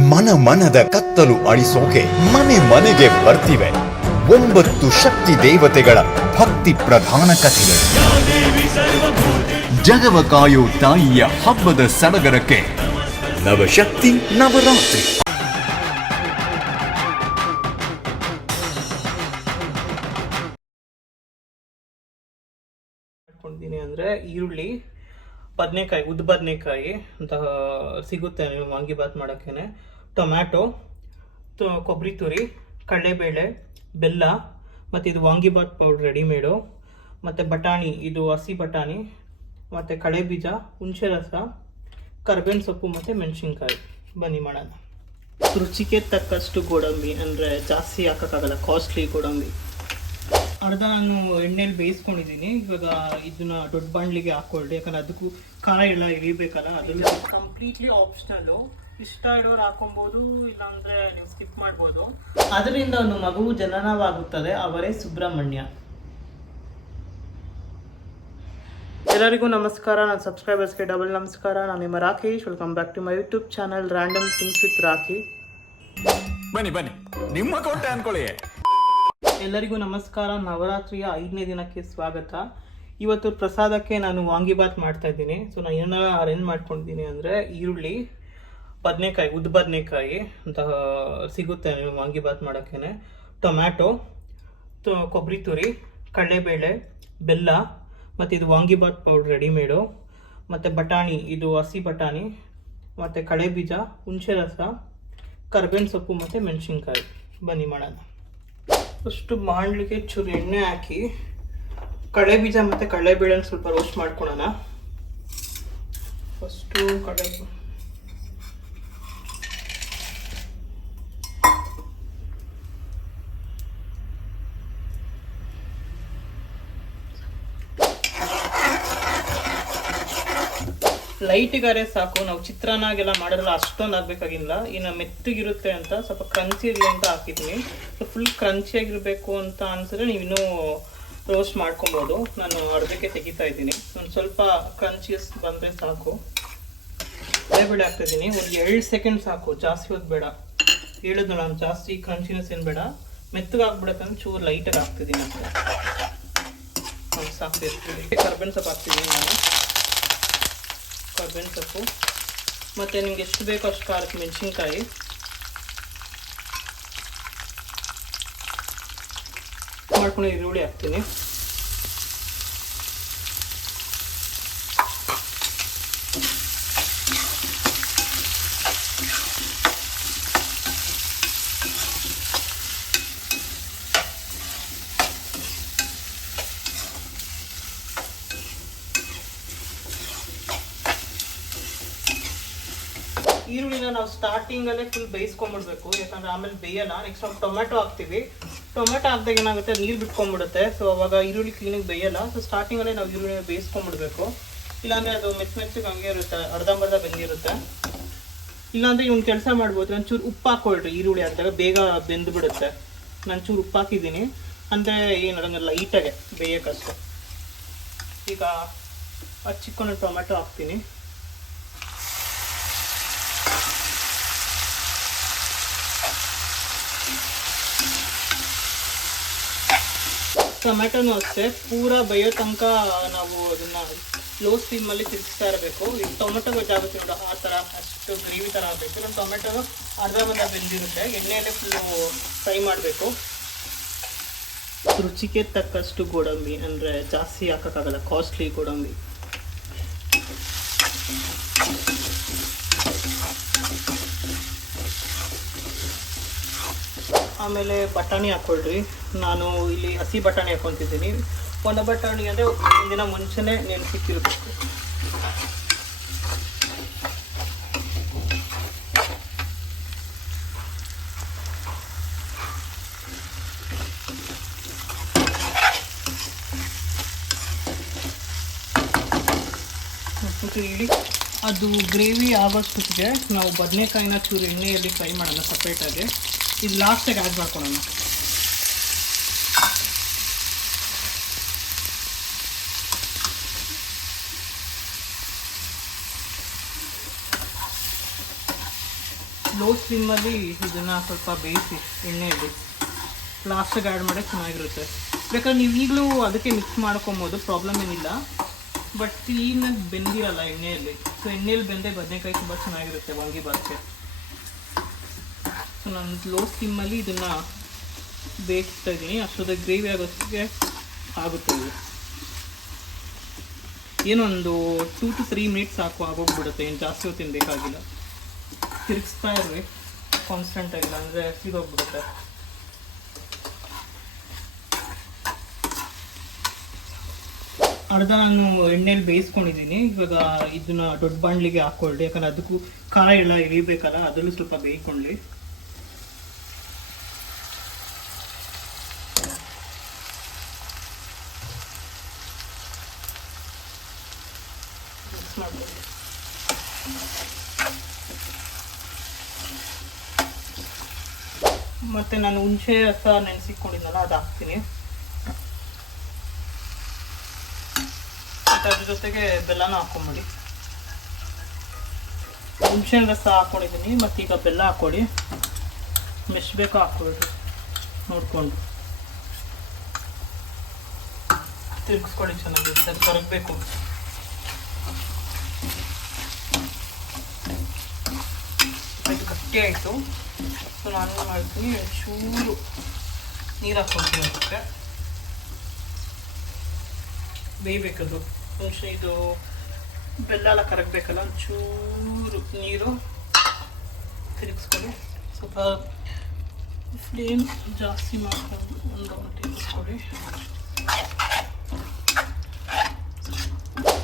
ಮನ ಮನದ ಕತ್ತಲು ಅಳಿಸೋಕೆ ಮನೆ ಮನೆಗೆ ಬರ್ತಿವೆ 9 ಶಕ್ತಿ ದೇವತೆಗಳ ಭಕ್ತಿ ಪ್ರಧಾನ ಕಥೆಗಳು. ಜಗವ ಕಾಯೋ ತಾಯಿಯ ಹಬ್ಬದ ಸಡಗರಕ್ಕೆ ನವಶಕ್ತಿ ನವರಾತ್ರಿ. ಅಂದ್ರೆ ಈರುಳ್ಳಿ, ಬದನೆಕಾಯಿ, ಉದ್ದ ಬದನೆಕಾಯಿ ಅಂತ ಸಿಗುತ್ತೆ ನೀವು ವಾಂಗಿಬಾತ್ ಮಾಡೋಕ್ಕೇನೆ, ಟೊಮ್ಯಾಟೊ, ಕೊಬ್ಬರಿ ತುರಿ, ಕಡಲೆಬೇಳೆ, ಬೆಲ್ಲ, ಮತ್ತು ಇದು ವಾಂಗಿಬಾತ್ ಪೌಡ್ರ್ ರೆಡಿಮೇಡು, ಮತ್ತು ಬಟಾಣಿ, ಇದು ಹಸಿ ಬಟಾಣಿ, ಮತ್ತು ಕಳೆ ಬೀಜ, ಹುಣಸೆ ರಸ, ಕರ್ಬೇವಿನ ಸೊಪ್ಪು ಮತ್ತು ಮೆಣಸಿನ್ಕಾಯಿ. ಬನ್ನಿ ಮಾಡೋಣ. ರುಚಿಗೆ ತಕ್ಕಷ್ಟು ಗೋಡಂಬಿ, ಅಂದರೆ ಜಾಸ್ತಿ ಹಾಕೋಕ್ಕಾಗಲ್ಲ, ಕಾಸ್ಟ್ಲಿ ಗೋಡಂಬಿ. ಅರ್ಧ ನಾನು ಎಣ್ಣೆಲಿ ಬೇಯಿಸ್ಕೊಂಡಿದ್ದೀನಿ. ಇವಾಗ ಇದನ್ನ ದೊಡ್ಡ ಬಾಣಲಿಗೆ ಹಾಕ್ಕೊಳ್ಳಿ, ಯಾಕಂದ್ರೆ ಅದಕ್ಕೂ ಖಾರ ಎಲ್ಲ ಇರಿಬೇಕಲ್ಲ. ಅದೆಲ್ಲ ಕಂಪ್ಲೀಟ್ಲಿ ಆಪ್ಷನಲ್ಲು. ಇಷ್ಟ ಇರೋರು ಹಾಕೊಬೋದು, ಇಲ್ಲಾಂದರೆ ನೀವು ಸ್ಕಿಪ್ ಮಾಡ್ಬೋದು. ಅದರಿಂದ ಒಂದು ಮಗು ಜನನವಾಗುತ್ತದೆ, ಅವರೇ ಸುಬ್ರಹ್ಮಣ್ಯ. ಎಲ್ಲರಿಗೂ ನಮಸ್ಕಾರ, ನನ್ನ ಸಬ್ಸ್ಕ್ರೈಬರ್ಸ್ಗೆ ಡಬಲ್ ನಮಸ್ಕಾರ. ನಾನು ನಿಮ್ಮ Rakesh. Welcome back to my YouTube channel random things with Rocky. ಬನ್ನಿ ಬನ್ನಿ, ನಿಮ್ಮ ಕೋಟೆ ಅನ್ಕೊಳ್ಳಿ. ಎಲ್ಲರಿಗೂ ನಮಸ್ಕಾರ. ನವರಾತ್ರಿಯ 5ನೇ ದಿನಕ್ಕೆ ಸ್ವಾಗತ. ಇವತ್ತು ಪ್ರಸಾದಕ್ಕೆ ನಾನು ವಾಂಗಿಬಾತ್ ಮಾಡ್ತಾ ಇದ್ದೀನಿ. ಸೊ ನಾನು ಏನಾರ ಅರೇಂಜ್ ಮಾಡ್ಕೊಂಡಿದ್ದೀನಿ ಅಂದರೆ ಈರುಳ್ಳಿ, ಬದನೆಕಾಯಿ, ಉದ್ದ ಬದನೆಕಾಯಿ ಅಂತ ಸಿಗುತ್ತೆ ನೀವು ವಾಂಗಿಬಾತ್ ಮಾಡೋಕ್ಕೇನೆ, ಟೊಮ್ಯಾಟೊ, ಕೊಬ್ಬರಿ ತುರಿ, ಕಡಲೆಬೇಳೆ, ಬೆಲ್ಲ, ಮತ್ತು ಇದು ವಾಂಗಿಬಾತ್ ಪೌಡ್ರ್ ರೆಡಿಮೇಡು, ಮತ್ತು ಬಟಾಣಿ, ಇದು ಹಸಿ ಬಟಾಣಿ, ಮತ್ತು ಕಳೆ ಬೀಜ, ಹುಣಸೆ ರಸ, ಕರ್ಬೇವಿನ ಸೊಪ್ಪು ಮತ್ತು ಮೆಣಸಿನ್ಕಾಯಿ. ಬನ್ನಿ ಮಾಡೋಣ. ಫಸ್ಟು ಬಾಣಲಿಗೆ ಚೂರು ಎಣ್ಣೆ ಹಾಕಿ ಕಡಲೆ ಬೀಜ ಮತ್ತು ಕಡಲೆಬೇಳೆನ ಸ್ವಲ್ಪ ರೋಸ್ಟ್ ಮಾಡ್ಕೊಳ್ಳೋಣ. ಫಸ್ಟು ಲೈಟಿಗಾರೆ ಸಾಕು. ನಾವು ಚಿತ್ರಾನ್ನಾಗೆಲ್ಲ ಮಾಡಿರಲ್ಲ ಅಷ್ಟೊಂದು ಆಗಬೇಕಾಗಿಲ್ಲ. ಇನ್ನು ಮೆತ್ತಗಿರುತ್ತೆ ಅಂತ ಸ್ವಲ್ಪ ಕ್ರಂಚಿ ಇರಲಿ ಅಂತ ಹಾಕಿದ್ದೀನಿ. ಫುಲ್ ಕ್ರಂಚಿಯಾಗಿರಬೇಕು ಅಂತ ಅನ್ಸಿದ್ರೆ ನೀವು ಇನ್ನೂ ರೋಸ್ಟ್ ಮಾಡ್ಕೊಬೋದು. ನಾನು ಅರ್ಧಕ್ಕೆ ತೆಗಿತಾ ಇದ್ದೀನಿ. ಒಂದು ಸ್ವಲ್ಪ ಕ್ರಂಚಿಯಸ್ ಬಂದರೆ ಸಾಕು. ಕಡಲೆಬೇಳೆ ಹಾಕ್ತಿದ್ದೀನಿ. ಒಂದು 2 ಸೆಕೆಂಡ್ ಸಾಕು, ಜಾಸ್ತಿ ಹೊತ್ತು ಬೇಡ. ಹೇಳಿದ್ದು ನಾನು ಜಾಸ್ತಿ ಕ್ರಂಚಿನೆಸ್ ಏನು ಬೇಡ. ಮೆತ್ತಗೆ ಹಾಕ್ಬಿಡಕ್ಕಂದ್ರೆ ಚೂರು ಲೈಟಾಗಿ ಹಾಕ್ತಿದ್ದೀನಿ ಅಂತ. ಸಾಕು ಇರ್ತೀನಿ. ಕರ್ಬೇವಿನ ಸೊಪ್ಪು ಹಾಕ್ತಿದ್ದೀನಿ ನಾನು. ಕರ್ಬೇವಿನ ಸೊಪ್ಪು ಮತ್ತು ನಿಮ್ಗೆ ಎಷ್ಟು ಬೇಕೋ ಅಷ್ಟು ಖಾರಕ್ಕೆ ಮೆಣಸಿನ್ಕಾಯಿ, ಮಾಡ್ಕೊಂಡು ಈರುಳ್ಳಿ ಹಾಕ್ತೀನಿ. ಈರುಳ್ಳಿನ ನಾವು ಸ್ಟಾರ್ಟಿಂಗಲ್ಲೇ ಫುಲ್ ಬೇಯಿಸ್ಕೊಂಡ್ಬಿಡ್ಬೇಕು, ಯಾಕಂದ್ರೆ ಆಮೇಲೆ ಬೇಯಲ್ಲ. ನೆಕ್ಸ್ಟ್ ನಾವು ಟೊಮೆಟೊ ಹಾಕ್ತೀವಿ. ಟೊಮೆಟೊ ಹಾಕಿದಾಗ ಏನಾಗುತ್ತೆ, ನೀರು ಬಿಟ್ಕೊಂಡ್ಬಿಡುತ್ತೆ. ಸೊ ಅವಾಗ ಈರುಳ್ಳಿ ಕ್ಲೀನಾಗಿ ಬೇಯಲ್ಲ. ಸೊ ಸ್ಟಾರ್ಟಿಂಗಲ್ಲೇ ನಾವು ಈರುಳ್ಳಿನ ಬೇಯಿಸ್ಕೊಂಡ್ಬಿಡ್ಬೇಕು. ಇಲ್ಲಾಂದರೆ ಅದು ಮೆತ್ತಗೆ ಹಂಗೆ ಇರುತ್ತೆ, ಅರ್ಧಂಬರ್ಧ ಬೆಂದಿರುತ್ತೆ. ಇಲ್ಲಾಂದರೆ ಇವ್ನು ಕೆಲಸ ಮಾಡ್ಬೋದು, ಒಂಚೂರು ಉಪ್ಪು ಹಾಕ್ಕೊಳ್ರಿ. ಈರುಳ್ಳಿ ಹಾಕಿದಾಗ ಬೇಗ ಬೆಂದು ಬಿಡುತ್ತೆ. ನಾನು ಚೂರು ಉಪ್ಪು ಹಾಕಿದ್ದೀನಿ, ಅಂದರೆ ಏನು ಲೈಟಾಗೆ ಬೇಯೋಕ್ಕಷ್ಟು. ಈಗ ಹಚ್ಚಿಕೊಂಡು ಟೊಮೆಟೊ ಹಾಕ್ತೀನಿ. ಟೊಮೆಟೊನೂ ಅಷ್ಟೇ ಪೂರ ಬೇಯೋ ತನಕ ನಾವು ಅದನ್ನು ಲೋ ಸ್ಟೀಮಲ್ಲಿ ತಿರುಗಿಸ್ತಾ ಇರಬೇಕು. ಈಗ ಟೊಮೆಟೊ ಗೊತ್ತಾಗುತ್ತೆ ನೋಡು, ಆ ಥರ ಅಷ್ಟು ಗ್ರೇವಿ ಥರ ಆಗಬೇಕು. ನಮ್ಮ ಟೊಮೆಟೊ ಅರ್ಧ ಬೆಂದಿರುತ್ತೆ, ಎಣ್ಣೆಯಲ್ಲೇ ಫುಲ್ಲು ಫ್ರೈ ಮಾಡಬೇಕು. ರುಚಿಗೆ ತಕ್ಕಷ್ಟು ಗೋಡಂಬಿ, ಅಂದರೆ ಜಾಸ್ತಿ ಹಾಕೋಕ್ಕಾಗಲ್ಲ, ಕಾಸ್ಟ್ಲಿ ಗೋಡಂಬಿ. ಆಮೇಲೆ ಬಟಾಣಿ ಹಾಕ್ಕೊಳ್ರಿ. ನಾನು ಇಲ್ಲಿ ಹಸಿ ಬಟಾಣಿ ಹಾಕ್ಕೊತಿದ್ದೀನಿ. ಒಣ ಬಟಾಣಿ ಅಂದರೆ ಒಂದಿನ ಮುಂಚೆನೇ ನೆನೆಸಿಕ್ಕಿರಬೇಕು. ಇಲ್ಲಿ ಅದು ಗ್ರೇವಿ ಆಗೋಷ್ಟೊತ್ತಿಗೆ ನಾವು ಬದನೆಕಾಯಿನ ಚೂರು ಎಣ್ಣೆಯಲ್ಲಿ ಫ್ರೈ ಮಾಡೋಣ ಸಪ್ರೇಟಾಗಿ. ಇದು ಲಾಸ್ಟಾಗಿ ಆ್ಯಡ್ ಮಾಡ್ಕೊಳ್ಳೋಣ. ಲೋ ಸ್ಲಿಮ್ಮಲ್ಲಿ ಇದನ್ನು ಸ್ವಲ್ಪ ಬೇಯಿಸಿ ಎಣ್ಣೆಯಲ್ಲಿ ಲಾಸ್ಟಿಗೆ ಆ್ಯಡ್ ಮಾಡೋಕ್ಕೆ ಚೆನ್ನಾಗಿರುತ್ತೆ. ಬೇಕಾದ್ರೆ ನೀವು ಈಗಲೂ ಅದಕ್ಕೆ ಮಿಕ್ಸ್ ಮಾಡ್ಕೊಬೋದು, ಪ್ರಾಬ್ಲಮ್ ಏನಿಲ್ಲ. ಬಟ್ ಕ್ಲೀನಾಗಿ ಬೆಂದಿರಲ್ಲ ಎಣ್ಣೆಯಲ್ಲಿ. ಸೊ ಎಣ್ಣೆಯಲ್ಲಿ ಬೆಂದೆ ಬದನೆಕಾಯಿ ತುಂಬ ಚೆನ್ನಾಗಿರುತ್ತೆ ವಾಂಗಿಬಾತ್ಗೆ. ಸೊ ನಾನು ಲೋ ಸ್ಲಿಮ್ಮಲ್ಲಿ ಇದನ್ನು ಬೇಯಿಸ್ತಾ ಇದ್ದೀನಿ. ಅಷ್ಟೊಂದು ಗ್ರೇವಿ ಆಗೋತ್ತಿಗೆ ಆಗುತ್ತೆ ಇದು. ಏನೊಂದು 2 to 3 ಮಿನಿಟ್ಸ್ ಸಾಕು, ಆಗೋಗ್ಬಿಡುತ್ತೆ. ಏನು ಜಾಸ್ತಿ ಹೊತ್ತಿನ ಬೇಕಾಗಿಲ್ಲ. ತಿರುಗಿಸ್ತಾ ಇರ್ರಿ ಕಾನ್ಸ್ಟೆಂಟ್ ಆಗಿಲ್ಲ ಅಂದರೆ ಸಿಗೋಗ್ಬಿಡುತ್ತೆ. ಅರ್ಧ ನಾನು ಎಣ್ಣೆಯಲ್ಲಿ ಬೇಯಿಸ್ಕೊಂಡಿದ್ದೀನಿ. ಇವಾಗ ಇದನ್ನ ದೊಡ್ಡ ಬಾಣಲಿಗೆ ಹಾಕ್ಕೊಳ್ಳಿ, ಯಾಕಂದರೆ ಅದಕ್ಕೂ ಕಾಯಿ ಎಲ್ಲ ಎಳಿಬೇಕಲ್ಲ, ಅದರಲ್ಲೂ ಸ್ವಲ್ಪ ಬೇಯ್ಕೊಳ್ಳಿ. ಮತ್ತು ನಾನು ಹುಣಸೆ ರಸ ನೆನೆಸಿಕೊಂಡಿದ್ನಲ್ಲ ಅದು ಹಾಕ್ತೀನಿ. ಮತ್ತು ಅದ್ರ ಜೊತೆಗೆ ಬೆಲ್ಲನೂ ಹಾಕ್ಕೊಂಬಿಡಿ. ಹುಣಸೆ ರಸ ಹಾಕ್ಕೊಂಡಿದ್ದೀನಿ, ಮತ್ತು ಈಗ ಬೆಲ್ಲ ಹಾಕ್ಕೊಳ್ಳಿ. ಎಷ್ಟು ಬೇಕೋ ಹಾಕ್ಕೊಳ್ರಿ ನೋಡಿಕೊಂಡು. ತಿರುಗಿಸ್ಕೊಳ್ಳಿ ಚೆನ್ನಾಗಿ, ಅದು ಕರಗಬೇಕು. ಇದು ಗಟ್ಟಿ ಆಯಿತು. ಸೊ ನಾನು ಮಾಡ್ತೀನಿ, ಚೂರು ನೀರು ಹಾಕ್ಕೊಳ್ತೀನಿ. ಅದಕ್ಕೆ ಬೇಯಬೇಕದು. ಹುಣಸೆ ಇದು ಬೆಲ್ಲ ಎಲ್ಲ ಕರಗಬೇಕಲ್ಲ, ಒಂಚೂರು ನೀರು ತಿರುಗಿಸ್ಕೊಳ್ಳಿ. ಸ್ವಲ್ಪ ಫ್ಲೇಮ್ ಜಾಸ್ತಿ ಮಾಡ್ಕೊಂಡು ಒಂದು ತಿರುಗಿಸ್ಕೊಳ್ಳಿ.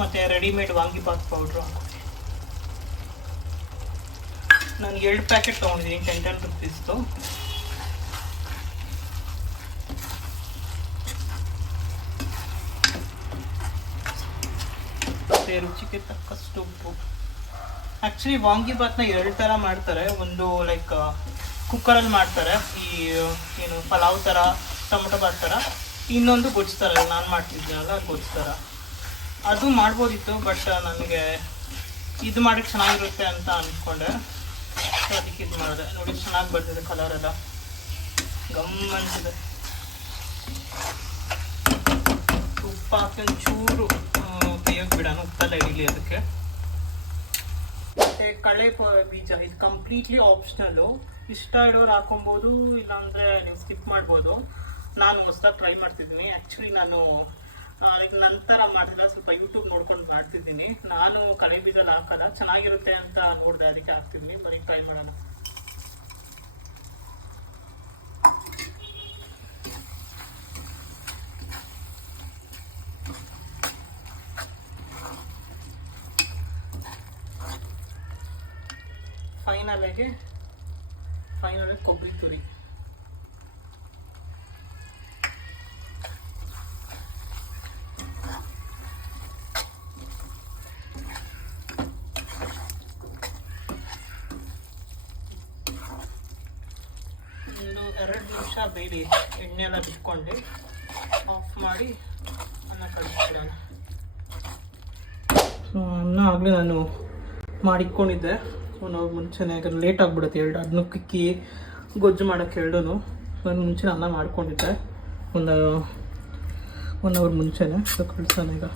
ಮತ್ತು ರೆಡಿಮೇಡ್ ವಾಂಗಿಬಾತ್ ಪೌಡ್ರು ಹಾಕಿ. ನಾನು 2 ಪ್ಯಾಕೆಟ್ ತೊಗೊಂಡಿದ್ದೀನಿ, 10 ರುಪೀಸ್ದು. ಮತ್ತು ರುಚಿಗೆ ತಕ್ಕಷ್ಟು ಉಪ್ಪು. ಆ್ಯಕ್ಚುಲಿ ವಾಂಗಿಬಾತ್ನ 2 ಥರ ಮಾಡ್ತಾರೆ. ಒಂದು ಲೈಕ್ ಕುಕ್ಕರಲ್ಲಿ ಮಾಡ್ತಾರೆ, ಈ ಏನು ಪಲಾವ್ ಥರ, ಟೊಮೊಟೊ ಬಾತ್ ಥರ. ಇನ್ನೊಂದು ಗೊಜ್ಜು ಥರ, ನಾನು ಮಾಡ್ತಿದ್ದೀನಲ್ಲ ಗೊಜ್ಜು ಥರ. ಅದು ಮಾಡ್ಬೋದಿತ್ತು, ಬಟ್ ನನಗೆ ಇದು ಮಾಡೋಕ್ಕೆ ಚೆನ್ನಾಗಿರುತ್ತೆ ಅಂತ ಅಂದ್ಕೊಂಡೆ. ಸೊ ಅದಕ್ಕೆ ಇದು ಮಾಡಿದೆ. ನೋಡಿ ಚೆನ್ನಾಗಿ ಬರ್ತಿದೆ, ಕಲರ್ ಎಲ್ಲ ಗಮ್ ಅಂತಿದೆ. ಉಪ್ಪು ಹಾಕಿ ಒಂಚೂರು ಬೇಯೋಕೆ ಬಿಡೋಣ, ಉಪ್ಪೆಲ್ಲ ಹಿಡೀಲಿ ಅದಕ್ಕೆ. ಮತ್ತು ಕಳೆ ಬೀಜ ಇದು ಕಂಪ್ಲೀಟ್ಲಿ ಆಪ್ಷನಲ್ಲು. ಇಷ್ಟ ಇಡೋರು ಹಾಕೊಬೋದು, ಇಲ್ಲಾಂದರೆ ನೀವು ಸ್ಕಿಪ್ ಮಾಡ್ಬೋದು. ನಾನು ಹೊಸ್ದಾಗಿ ಟ್ರೈ ಮಾಡ್ತಿದ್ದೀನಿ. ಆ್ಯಕ್ಚುಲಿ ನಾನು ನಂತರ ಮಾಡಿದ್ರೆ ಸ್ವಲ್ಪ ಯೂಟ್ಯೂಬ್ ನೋಡ್ಕೊಂಡು ಮಾಡ್ತಿದ್ದೀನಿ. ನಾನು ಕಳೆ ಬೀಜಲ್ಲಿ ಹಾಕಲ್ಲ, ಚೆನ್ನಾಗಿರುತ್ತೆ ಅಂತ ನೋಡಿದೆ, ಅದಕ್ಕೆ ಹಾಕ್ತಿದ್ದೀನಿ. ಬರೀ ಟ್ರೈ ಮಾಡೋಣ. ಫೈನಲ್ ಕೊಬ್ಬರಿ ತುರಿ. ಒಂದು 2 ನಿಮಿಷ ಬೇಡಿ, ಎಣ್ಣೆ ಎಲ್ಲ ಬಿಟ್ಕೊಂಡು ಆಫ್ ಮಾಡಿ ಅನ್ನ ಕಳಿಸ್ಬಿಡೋಣ. ಸೊ ಅನ್ನ ಆಗಲೇ ನಾನು ಮಾಡಿಟ್ಕೊಂಡಿದ್ದೆ. ನಾವು ಮುಂಚೆನೇ, ಯಾಕಂದ್ರೆ ಲೇಟ್ ಆಗಿಬಿಡುತ್ತೆ. ಅದನ್ನು ಕಿಕ್ಕಿ ಗೊಜ್ಜು ಮಾಡೋಕ್ಕೆ ಎರಡೂ. ನಾನು ಮುಂಚೆನೇ ಅನ್ನ ಮಾಡ್ಕೊಂಡಿದ್ದೆ, ಒಂದು 1 ಅವರ್ ಮುಂಚೆನೇ. ಸೊ ಕಳಿಸೋಣ ಈಗ.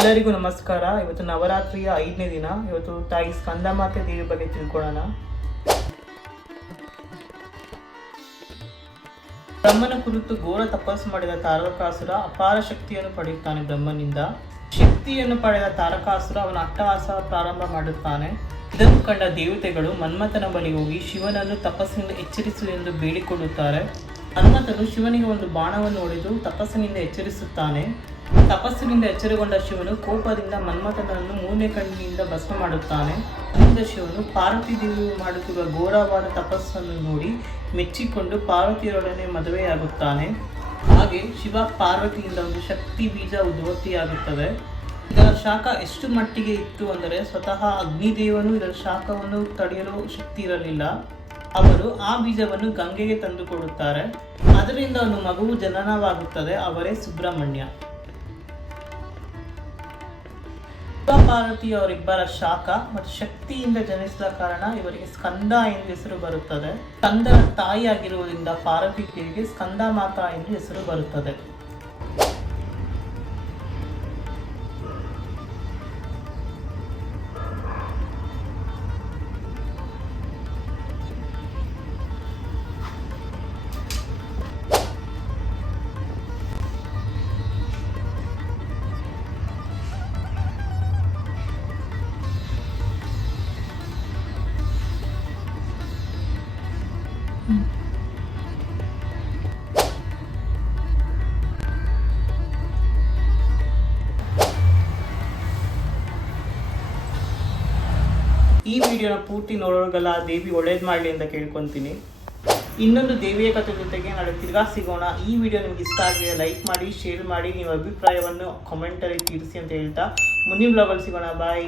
ಎಲ್ಲರಿಗೂ ನಮಸ್ಕಾರ. ಇವತ್ತು ನವರಾತ್ರಿಯ 5ನೇ ದಿನ. ಇವತ್ತು ತಾಯಿ ಸ್ಕಂದಮಾತೆ ದೇವಿ ಬಗ್ಗೆ ತಿಳ್ಕೊಳ್ಳೋಣ. ಬ್ರಹ್ಮನ ಕುರಿತು ಘೋರ ತಪಸ್ಸು ಮಾಡಿದ ತಾರಕಾಸುರ ಅಪಾರ ಶಕ್ತಿಯನ್ನು ಪಡೆಯುತ್ತಾನೆ. ಬ್ರಹ್ಮನಿಂದ ಶಕ್ತಿಯನ್ನು ಪಡೆದ ತಾರಕಾಸುರ ಅವನ ಅಟ್ಟಹಾಸ ಪ್ರಾರಂಭ ಮಾಡುತ್ತಾನೆ. ಇದನ್ನು ಕಂಡ ದೇವತೆಗಳು ಮನ್ಮಥನ ಬಳಿ ಹೋಗಿ ಶಿವನನ್ನು ತಪಸ್ಸಿನಿಂದ ಎಚ್ಚರಿಸು ಎಂದು ಬೇಡಿಕೊಳ್ಳುತ್ತಾರೆ. ಮನ್ಮಥನು ಶಿವನಿಗೆ ಒಂದು ಬಾಣವನ್ನು ಹೊಡೆದು ತಪಸ್ಸಿನಿಂದ ಎಚ್ಚರಿಸುತ್ತಾನೆ. ತಪಸ್ಸಿನಿಂದ ಎಚ್ಚರಗೊಂಡ ಶಿವನು ಕೋಪದಿಂದ ಮನ್ಮಥನನ್ನು 3ನೇ ಕಣ್ಣಿನಿಂದ ಭಸ್ಮ ಮಾಡುತ್ತಾನೆ. ಅಲ್ಲಿಂದ ಶಿವನು ಪಾರ್ವತಿ ದೇವಿಯು ಮಾಡುತ್ತಿರುವ ಘೋರವಾದ ತಪಸ್ಸನ್ನು ನೋಡಿ ಮೆಚ್ಚಿಕೊಂಡು ಪಾರ್ವತಿಯರೊಡನೆ ಮದುವೆಯಾಗುತ್ತಾನೆ. ಹಾಗೆ ಶಿವ ಪಾರ್ವತಿಯಿಂದ ಒಂದು ಶಕ್ತಿ ಬೀಜ ಉದ್ಭತ್ತಿಯಾಗುತ್ತದೆ. ಇದರ ಶಾಖ ಎಷ್ಟು ಮಟ್ಟಿಗೆ ಇತ್ತು ಅಂದರೆ ಸ್ವತಃ ಅಗ್ನಿದೇವನು ಇದರ ಶಾಖವನ್ನು ತಡೆಯಲು ಶಕ್ತಿ ಇರಲಿಲ್ಲ. ಅವರು ಆ ಬೀಜವನ್ನು ಗಂಗೆಗೆ ತಂದು ಕೊಡುತ್ತಾರೆ. ಅದರಿಂದ ಒಂದು ಮಗುವು ಜನನವಾಗುತ್ತದೆ. ಅವರೇ ಸುಬ್ರಹ್ಮಣ್ಯ. ಪಾರ್ವತಿ ಅವರಿಬ್ಬರ ಶಾಖ ಮತ್ತು ಶಕ್ತಿಯಿಂದ ಜನಿಸಿದ ಕಾರಣ ಇವರಿಗೆ ಸ್ಕಂದ ಎಂದು ಹೆಸರು ಬರುತ್ತದೆ. ಸ್ಕಂದನ ತಾಯಿಯಾಗಿರುವುದರಿಂದ ಪಾರ್ವತಿ ದೇವಿಗೆ ಸ್ಕಂದ ಮಾತಾ ಎಂದು ಹೆಸರು ಬರುತ್ತದೆ. ಈ ವಿಡಿಯೋನ ಪೂರ್ತಿ ನೋಡೋರಿಗೆಲ್ಲ ದೇವಿ ಒಳ್ಳೇದು ಮಾಡಲಿ ಅಂತ ಕೇಳ್ಕೊತೀನಿ. ಇನ್ನೊಂದು ದೇವಿಯ ಕಥೆ ಜೊತೆಗೆ ನಾಳೆ ತಿರ್ಗಾ ಸಿಗೋಣ. ಈ ವಿಡಿಯೋ ನಿಮ್ಗೆ ಇಷ್ಟ ಆಗಿದೆ ಲೈಕ್ ಮಾಡಿ, ಶೇರ್ ಮಾಡಿ, ನಿಮ್ಮ ಅಭಿಪ್ರಾಯವನ್ನು ಕಾಮೆಂಟಲ್ಲಿ ತಿಳಿಸಿ ಅಂತ ಹೇಳ್ತಾ ಮುಂದಿನ ಬ್ಲಾಗಲ್ಲಿ ಸಿಗೋಣ. ಬಾಯ್.